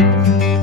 อ่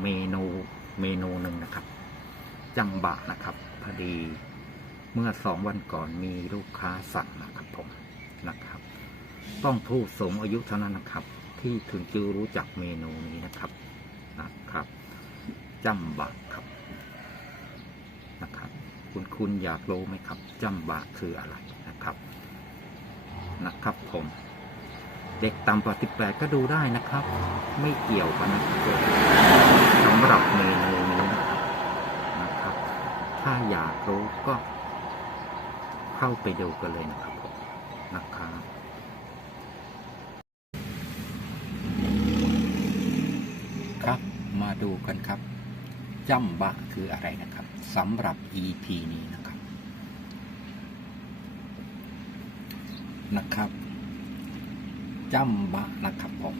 เมนูเมนูหนึ่งนะครับ จังบะนะครับพอดีเมื่อสองวันก่อนมีลูกค้าสั่งนะครับผมนะครับ ต้องผู้สูงอายุเท่านั้นนะครับ ที่ถึงจะรู้จักเมนูนี้นะครับนะครับจัมบะครับนะครับ คุณคุณอยากรู้ไหมครับจัมบะคืออะไรนะครับนะครับผมเด็กต่ำกว่า18ก็ดูได้นะครับ ไม่เกี่ยวกันนะครับำหรับเมนูนี้นะครับนะครับ ถ้าอยากรู้ก็เข้าไปดูกันเลยนะครับผมนะครับครับมาดูกันครับจัมบะคืออะไรนะครับสำหรับ EP นี้นะครับนะครับจัมบะนะครับผม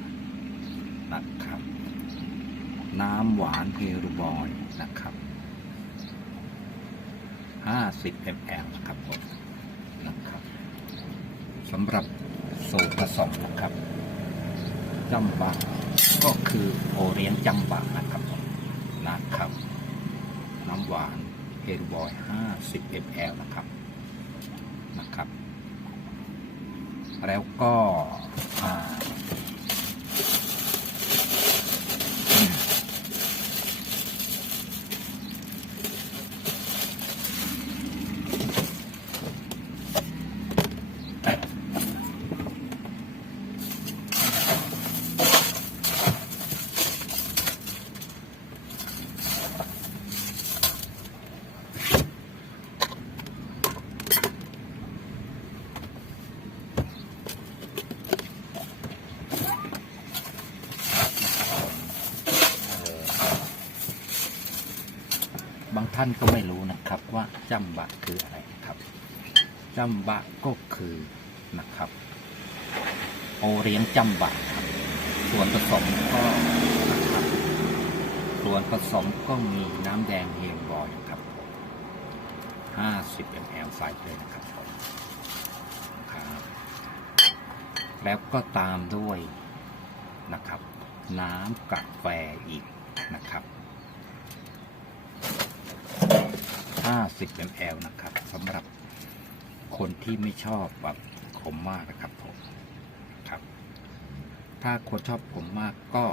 นะครับ น้ำหวานเพรูบอยนะครับ 50 ml นะครับผมนะครับสำหรับสูตรผสมนะครับจัมบะก็คือโอเลี้ยงจัมบะนะครับผมนะครับ น้ำหวานเพรูบอย 50 ml นะครับนะครับ แล้วก็างท่านก็ไม่รู้นะครับว่าจัมบะคืออะไรนะครับจัมบะก็คือนะครับ โอเลี้ยงจัมบะครับส่วนผสมก็นะครับส่วนผสมก็มีน้ำแดงเฮมบอยครับ50 ml ใส่เลยนะครับผมครับแล้วก็ตามด้วยนะครับ น้ำกาแฟอีกนะครับ 50 ml นะครับสำหรับคนที่ไม่ชอบแบบขมมากนะครับผมครับ ถ้าคนชอบขมมากก็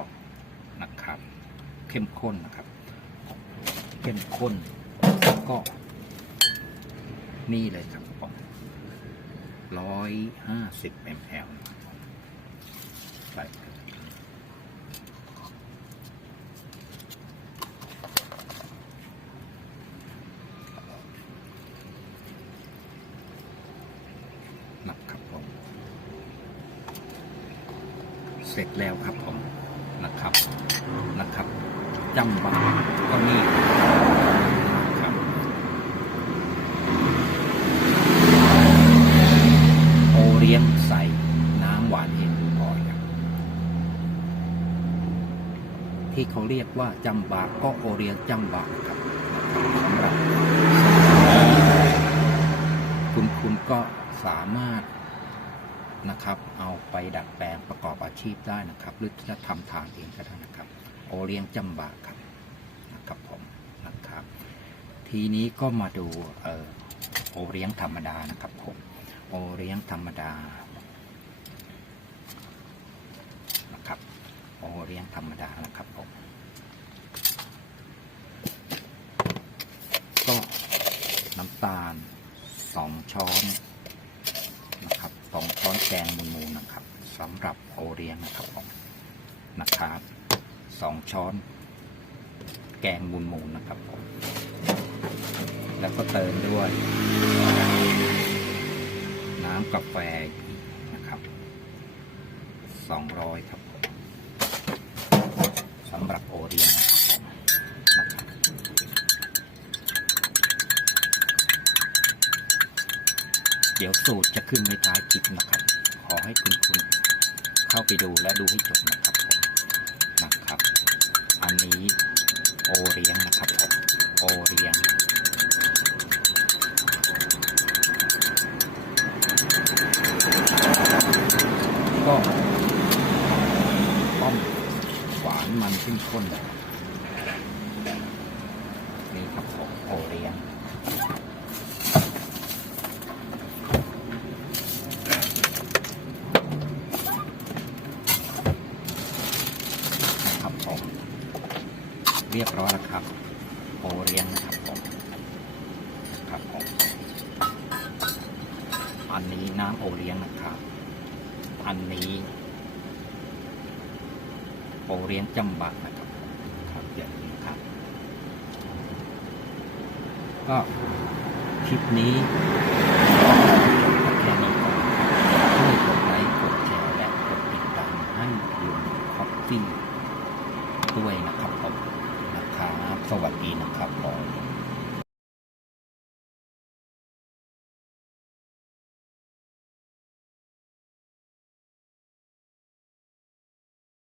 นะครับ เข้มข้นนะครับ เข้มข้นก็ นี่เลยครับผมร้อยห้าสิบ ml นะครับผมใส่ครับ นะครับผม เสร็จแล้วครับผมนะครับนะครับจำบาก็นี่ครับโอเลี้ยงใส่น้ำหวานเย็นบอยครับที่เขาเรียกว่าจำบาก็โอเลี้ยงจำบาครับนะครับสำหรับคุณคุณก็ สามารถนะครับ เอาไปดัดแปลงประกอบอาชีพได้นะครับ หรือจะทำทานเองก็ได้นะครับ โอเลี้ยงจำบาครับนะครับผมนะครับ ทีนี้ก็มาดูเออโอเลี้ยงธรรมดานะครับผมโอเลี้ยงธรรมดานะครับโอเลี้ยงธรรมดานะครับผมก็น้ำตาลสองช้อน สองช้อนแกงมูนๆนะครับสำหรับโอเลี้ยงนะครับผมนะครับสองช้อนแกงมูนๆนะครับผมแล้วก็เติมด้วย น้ำกาแฟนะครับสองร้อยครับสำหรับโอเลี้ยงนะครับผมนะครับ เดี๋ยว สูตรจะขึ้นไว้ท้ายคลิปนะครับ ขอให้คุณคุณเข้าไปดูและดูให้จบนะครับผมนะครับ อันนี้โอเลี้ยงนะครับผมโอเลี้ยงก็ต้อมหวานมันขึ้นข้นนี่ รียบร้อยแล้วครับโอเรียงนะครับผมครับผมอันนี้น้ำโอเรียนนะครับ อันนี้โอเรียนจำบักนะครับครับอย่างนี้ครับ ก็คลิปนี้แค่นี้กดไลค์กดแชร์และกดติดตามให้ยูฟฟี่ด้วยนะครับผม สวัสดีนะครับผม